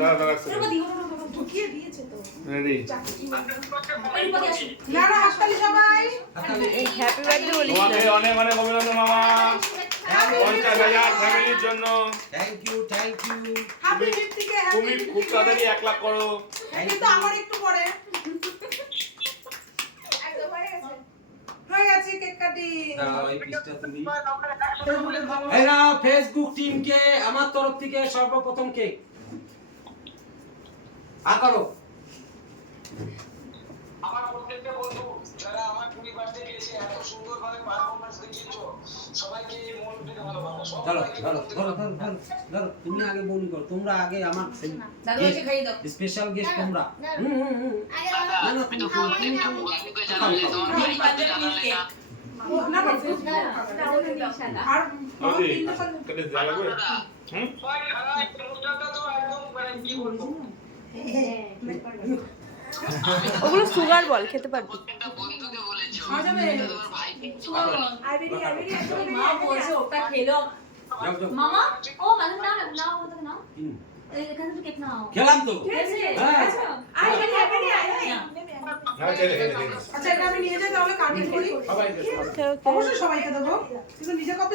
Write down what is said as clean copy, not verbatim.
দাঁড়া ঢুকিয়ে দিয়েছে তো রেডি না না হাততালি সবাই এই হ্যাপি বার্থডে বলিস তোমাকে অনেক অনেক অভিনন্দন মামা 50,000 ফ্যামিলির জন্য থ্যাংক ইউ হ্যাপি ফিফটিকে তুমি খুব তাড়াতাড়ি 1 লাখ করো কিন্তু আমার একটু পরে হয়ে গেছে কেক কাটি এই পিসটা তুমি এই না ফেসবুক টিমকে আমার তরফ থেকে সর্বপ্রথম কেক করো আমার প্রত্যেকটা বন্ধু যারা আমার 20 বার্থডে গিয়েছে এত সুন্দরভাবে পারফরম্যান্স দেখিয়েছো সবাইকে মন থেকে ভালোবাসা সবাইকে ধরো তুমি আগে বলি করো তোমরা আগে আমার দাদুকে খাইয়ে দাও স্পেশাল গেস্ট তোমরা না না তুমি না আর কেটে যা লাগবে সবাই খারাপ অনুষ্ঠানটা তো একদম মানে কি বলবো ওগুলো সুগার বল খেতে পারবি বন্ধুকে বলেছো তোমার ভাইকে মা বলছে ওটা খেলো মামা ও মানে না না ওটা না এখানে তো কেক নাও খেলাম তো হ্যাঁ আচ্ছা এটা আমি নিয়ে যাই তাহলে কাটিং করি সবাই অবশ্যই সবাইকে দেবো কিন্তু নিজে কপি